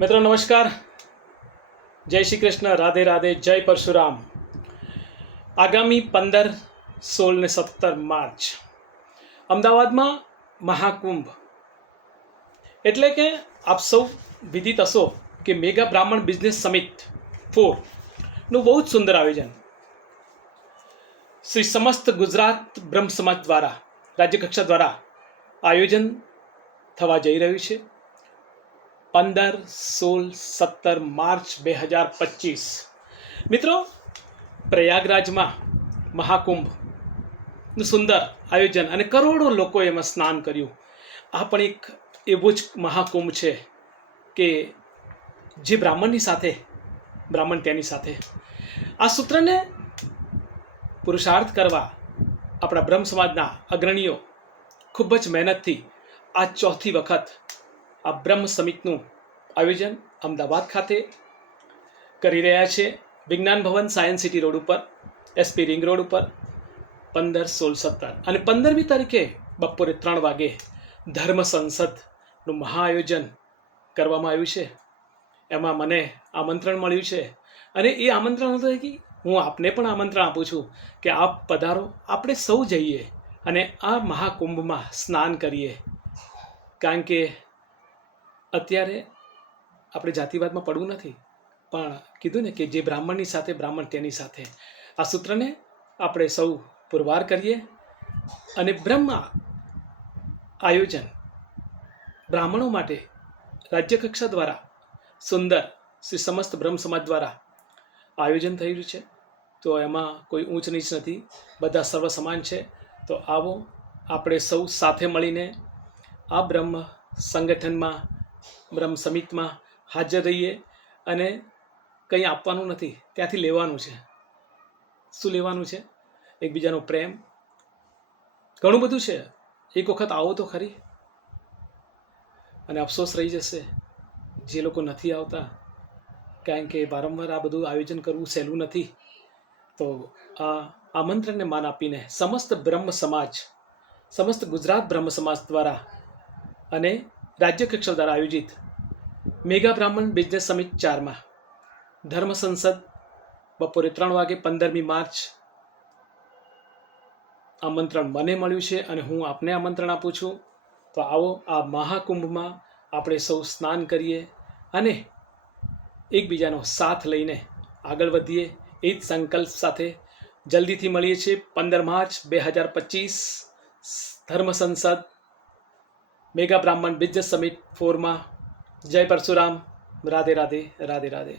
મિત્રો નમસ્કાર, જય શ્રી કૃષ્ણ, રાધે રાધે, જય પરશુરામ। આગામી 15, 16 ને 17 માર્ચ અમદાવાદમાં મહાકુંભ એટલે કે આપ સૌ વિદિત હશો કે મેગા બ્રાહ્મણ બિઝનેસ સમિટ 4નું બહુ જ સુંદર આયોજન શ્રી સમસ્ત ગુજરાત બ્રહ્મ સમાજ દ્વારા રાજ્ય કક્ષા દ્વારા આયોજન થવા જઈ રહ્યું છે। 15, 16, 17 માર્ચ 2025 મિત્રો, પ્રયાગરાજમાં મહાકુંભનું સુંદર આયોજન અને કરોડો લોકોએ એમાં સ્નાન કર્યું। આ પણ એક એવો જ મહાકુંભ છે કે જે બ્રાહ્મણની સાથે બ્રાહ્મણ તેની સાથે આ સૂત્રને પુરુષાર્થ કરવા આપણા બ્રહ્મ સમાજના અગ્રણીઓ ખૂબ જ મહેનતથી આ ચોથી વખત આ બ્રહ્મ સમિટનું આયોજન અમદાવાદ ખાતે કરી રહ્યા છે। વિજ્ઞાન ભવન સાયન્સ સિટી રોડ ઉપર, એસપી રિંગ રોડ ઉપર 15, 16, 17 અને 15મી તારીખે બપોરે 3 વાગે ધર્મ સંસદનું મહાઆયોજન કરવામાં આવ્યું છે। એમાં મને આમંત્રણ મળ્યું છે અને એ આમંત્રણ હતું કે હું આપને પણ આમંત્રણ આપું છું કે આપ પધારો, આપણે સૌ જઈએ અને આ મહાકુંભમાં સ્નાન કરીએ। કારણ કે અત્યારે આપણે જાતિવાદમાં પડવું નથી, પણ કીધું ને કે જે બ્રાહ્મણની સાથે બ્રાહ્મણ તેની સાથે આ સૂત્રને આપણે સૌ પુરવાર કરીએ અને બ્રહ્મ આયોજન બ્રાહ્મણો માટે રાજ્ય કક્ષા દ્વારા સુંદર શ્રી સમસ્ત બ્રહ્મ સમાજ દ્વારા આયોજન થઈ રહ્યું છે। તો એમાં કોઈ ઊંચ નીચ નથી, બધા સર્વ સમાન છે। તો આવો આપણે સૌ સાથે મળીને આ બ્રહ્મ સંગઠનમાં બ્રહ્મ સમિટમાં હાજર રહીએ અને કંઈ આપવાનું નથી, ત્યાંથી લેવાનું છે। શું લેવાનું છે? એકબીજાનો પ્રેમ, ઘણું બધું છે। એક વખત આવો તો ખરી, અને અફસોસ રહી જશે જે લોકો નથી આવતા, કારણ કે વારંવાર આ બધું આયોજન કરવું સહેલું નથી। તો આ આમંત્રણને માન આપીને સમસ્ત બ્રહ્મ સમાજ, સમસ્ત ગુજરાત બ્રહ્મ સમાજ દ્વારા અને રાજ્ય કક્ષા દ્વારા આયોજિત મેગા બ્રાહ્મણ બિઝનેસ સમિટ 4માં ધર્મ સંસદ બપોરે 3 વાગે 15મી માર્ચ આમંત્રણ મને મળ્યું છે અને હું આપને આમંત્રણ આપું છું। તો આવો આ મહાકુંભમાં આપણે સૌ સ્નાન કરીએ અને એકબીજાનો સાથ લઈને આગળ વધીએ, એ જ સંકલ્પ સાથે જલ્દીથી મળીએ છીએ। 15 માર્ચ 2025 ધર્મ સંસદ મેગા બ્રાહ્મણ બિઝનેસ સમિટ 4માં। જય પરશુરામ, રાધે રાધે, રાધે રાધે।